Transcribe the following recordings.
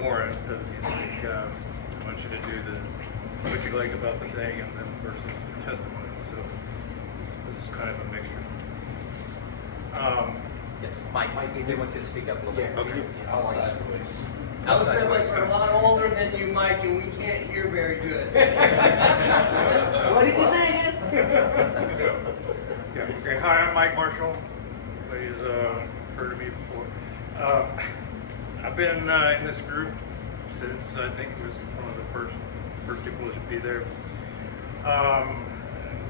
Warren, because he's like, I want you to do what you like about the thing and then versus the testimony. So this is kind of a mixture. Yes, Mike, he wants you to speak up a little bit. Okay. Outside voice. Most of us are a lot older than you, Mike, and we can't hear very good. What did you say again? Yeah. Okay. Hi, I'm Mike Marshall. Nobody's heard of me before. I've been in this group since I think it was one of the first people to be there.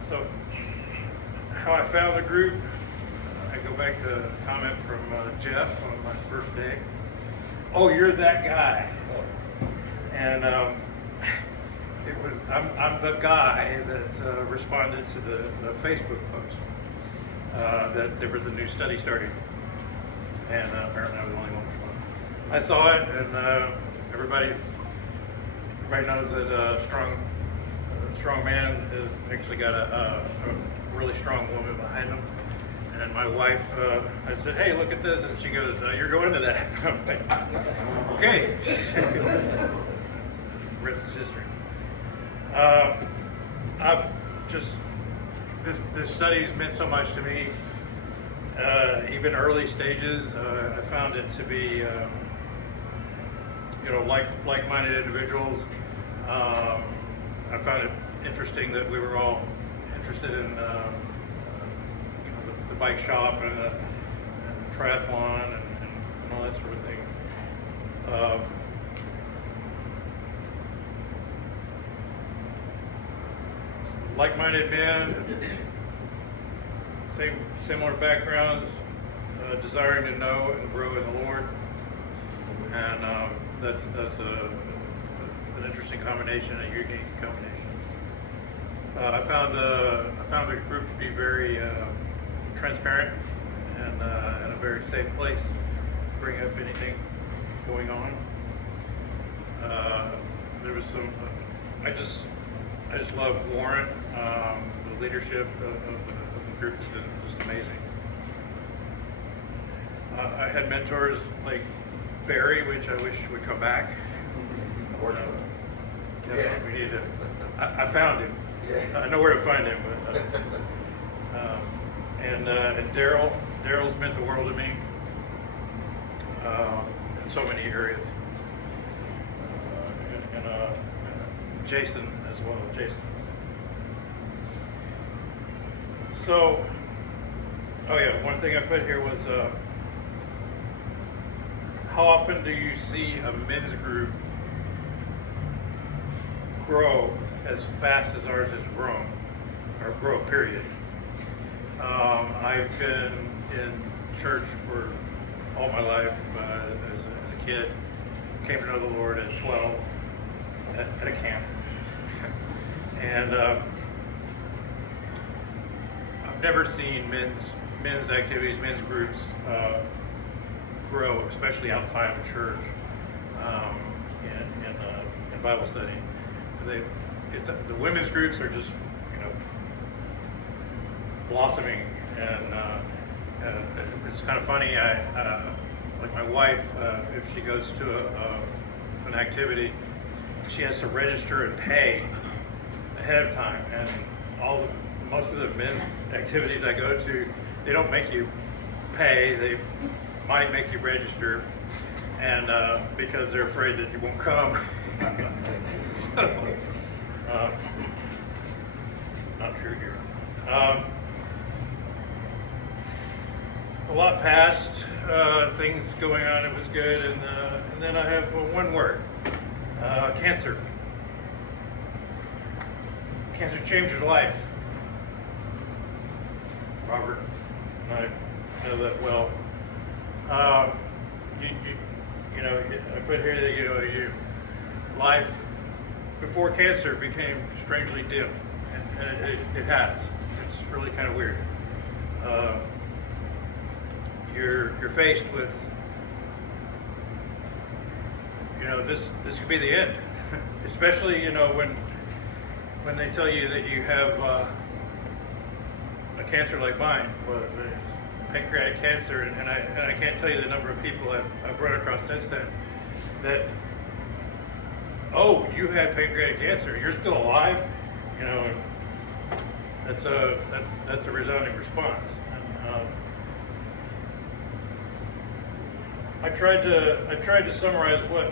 So how I found the group, I go back to a comment from Jeff on my first day. Oh, you're that guy. And it was I'm the guy that responded to the Facebook post that there was a new study starting, and apparently I was the only one responding. I saw it, and everybody knows that a strong man has actually got a really strong woman behind him. And my wife, I said, hey, look at this. And she goes, you're going to that. I'm like, okay. Rest is history. I've just, this study has meant so much to me. Even early stages, I found it to be, like-minded individuals. I found it interesting that we were all interested in the bike shop and the triathlon and all that sort of thing. Like-minded men, similar backgrounds, desiring to know and grow in the Lord, and that's an interesting combination, a unique combination. I found the group to be very transparent and a very safe place to bring up anything going on. There was some. I just love Warren. The leadership of the group has been just amazing. I had mentors like Barry, which I wish would come back. We need to. I found him. I know where to find him, but and Daryl's meant the world to me in so many areas, and Jason as well. Jason. So, oh yeah, one thing I put here was how often do you see a men's group grow as fast as ours has grown, or grow, period. I've been in church for all my life as a kid. Came to know the Lord at 12 at a camp. And I've never seen men's activities, men's groups grow, especially outside of church in Bible study. The women's groups are just, blossoming, and it's kind of funny. Like my wife, if she goes to an activity, she has to register and pay ahead of time. And most of the men's activities I go to, they don't make you pay. They might make you register, and because they're afraid that you won't come. So, not true here. A lot passed, things going on, it was good, and then I have one word, cancer. Cancer changed your life. Robert and I know that well. I put here that your life before cancer became strangely dim, and it has. It's really kind of weird. You're faced with, this could be the end, especially when they tell you that you have a cancer like mine, but it's pancreatic cancer, and I can't tell you the number of people I've run across since then that oh, you had pancreatic cancer, you're still alive, you know, and that's a resounding response. And, I tried to summarize what,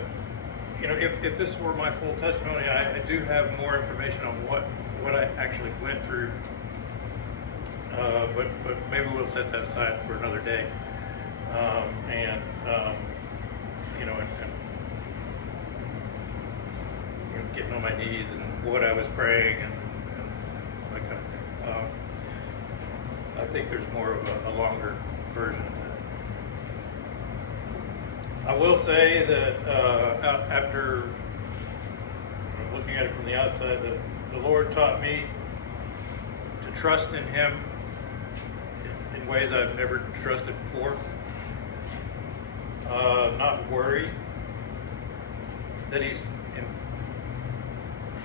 you know, if this were my full testimony, I do have more information on what I actually went through, but maybe we'll set that aside for another day, you know, and getting on my knees and what I was praying and that kind of thing. I think there's more of a longer version of that. I will say that after looking at it from the outside, the Lord taught me to trust in Him in ways I've never trusted before. Not worry, that He's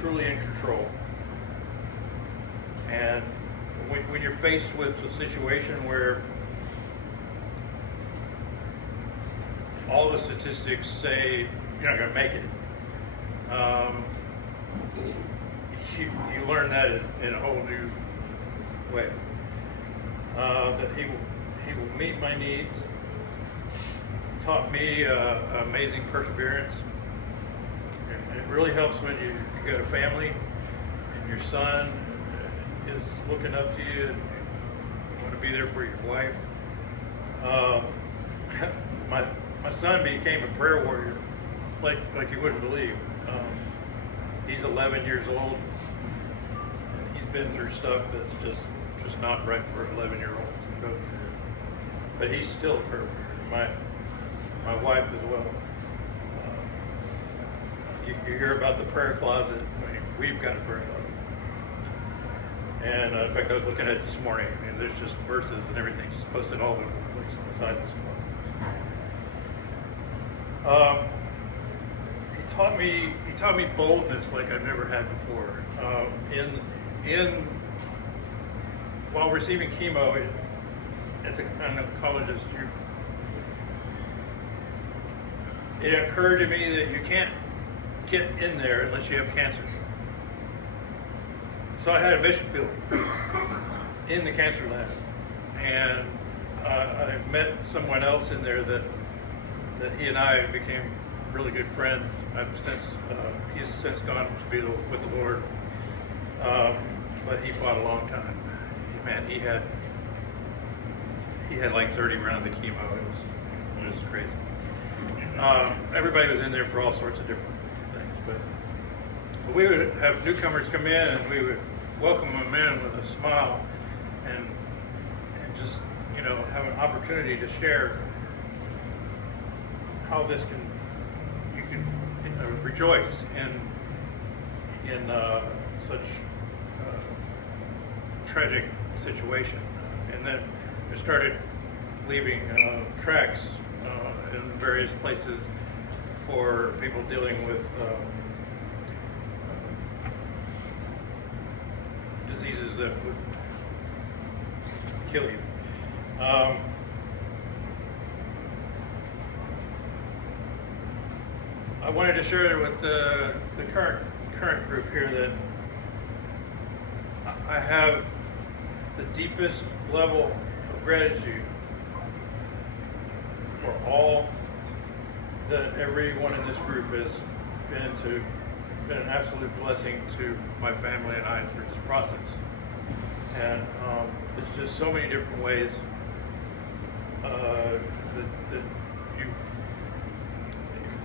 truly in control. And when you're faced with a situation where all the statistics say you're not going to make it, you learn that in a whole new way. That He will meet my needs. He taught me amazing perseverance. And it really helps when you got a family and your son is looking up to you and you want to be there for your wife. My son became a prayer warrior, like you wouldn't believe. He's 11 years old, and he's been through stuff that's just not right for an 11-year-old to go through. But he's still a prayer warrior. My wife as well. You hear about the prayer closet. I mean, we've got a prayer closet. And in fact, I was looking at it this morning, and there's just verses and everything just posted all over the place beside this closet. He taught me boldness like I've never had before. While receiving chemo at the college's, it occurred to me that you can't get in there unless you have cancer. So I had a mission field in the cancer lab, and I met someone else in there that he and I became really good friends. He's since gone to be with the Lord, but he fought a long time. Man, he had like 30 rounds of chemo. It was crazy. Everybody was in there for all sorts of different things, but we would have newcomers come in and we would welcome them in with a smile and just, you know, have an opportunity to share how you can rejoice in such tragic situation. And then we started leaving tracts in various places for people dealing with diseases that would kill you. I wanted to share with the current group here that I have the deepest level of gratitude for all that everyone in this group has been an absolute blessing to my family and I through this process. And there's just so many different ways that you've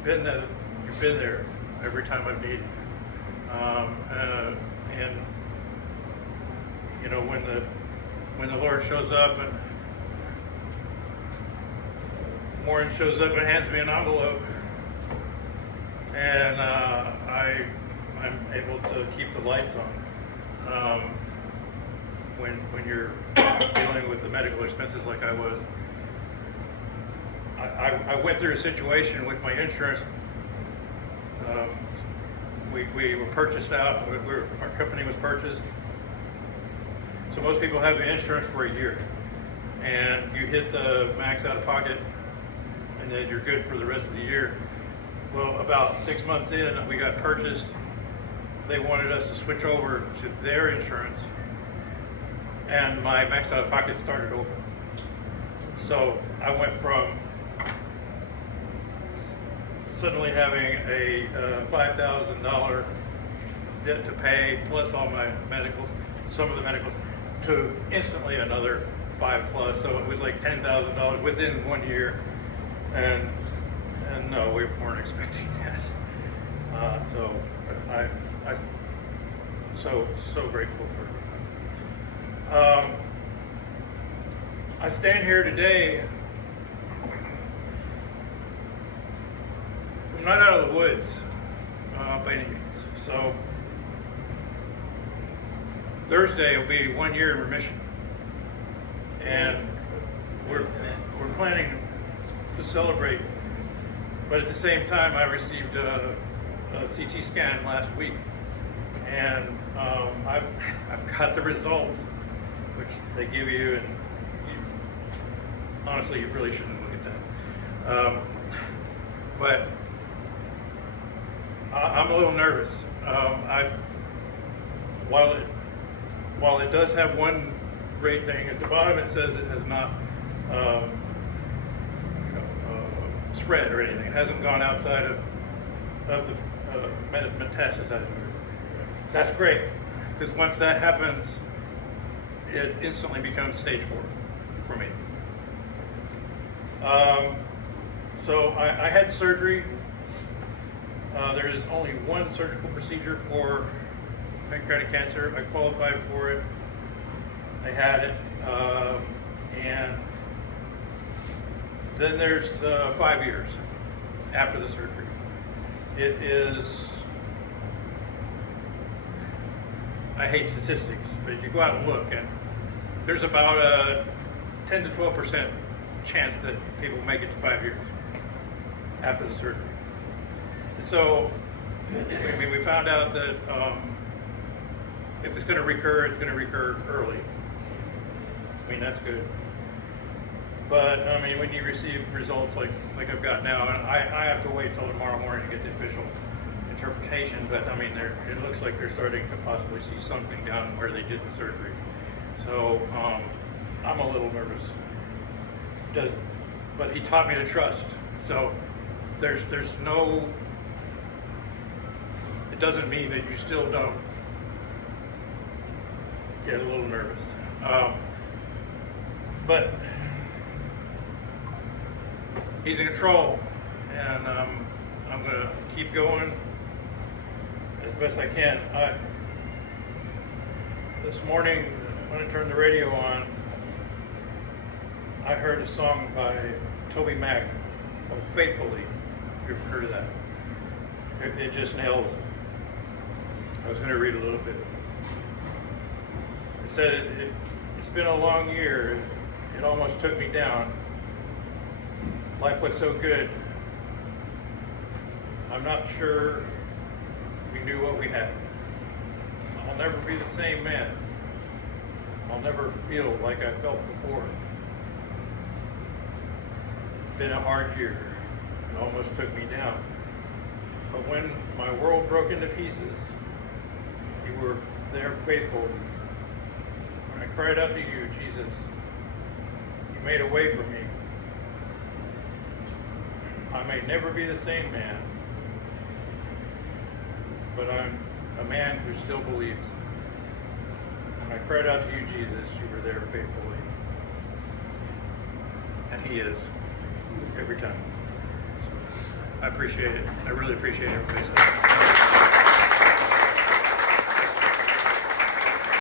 been there every time I've needed. And you know, when the Lord shows up and Warren shows up and hands me an envelope, and I'm able to keep the lights on. When you're dealing with the medical expenses like I was, I went through a situation with my insurance. We were purchased out. Our company was purchased. So most people have the insurance for a year, and you hit the max out of pocket, and then you're good for the rest of the year. Well, about 6 months in, we got purchased. They wanted us to switch over to their insurance, and my max out of pocket started over. So I went from suddenly having a $5,000 debt to pay plus all my medicals, some of the medicals, to instantly another 5+. So it was like $10,000 within 1 year, and no, we weren't expecting that. So I so grateful for. I stand here today. I'm not out of the woods by any means. So Thursday will be 1 year in remission, and we're planning to celebrate. But at the same time, I received a CT scan last week, and I've got the results, which they give you, and honestly, you really shouldn't look at that. But I'm a little nervous. While it does have one great thing at the bottom, it says it has not spread or anything. It hasn't gone outside of the metastasized. That's great, because once that happens, it instantly becomes stage 4 for me. So I had surgery. There is only one surgical procedure for pancreatic cancer. I qualified for it. I had it, and then there's 5 years after the surgery. It is, I hate statistics, but if you go out and look, and there's about a 10 to 12% chance that people make it to 5 years after the surgery. So, I mean, we found out that if it's going to recur, it's going to recur early. I mean, that's good. But I mean, when you receive results like I've got now, and I have to wait till tomorrow morning to get the official interpretation. But I mean, it looks like they're starting to possibly see something down where they did the surgery. So I'm a little nervous. But he taught me to trust. So there's no. It doesn't mean that you still don't get a little nervous. But he's in control, and I'm going to keep going as best I can. This morning, when I turned the radio on, I heard a song by Toby Mac called Faithfully. If you've heard of that. It just nails it. I was going to read a little bit. It said, it's been a long year. It almost took me down. Life was so good. I'm not sure we knew what we had. I'll never be the same man. I'll never feel like I felt before. It's been a hard year. It almost took me down. But when my world broke into pieces, you were there faithful. When I cried out to you, Jesus, you made a way for me. I may never be the same man, but I'm a man who still believes. When I cried out to you, Jesus, you were there faithfully. And he is, every time. So I appreciate it. I really appreciate everybody's help.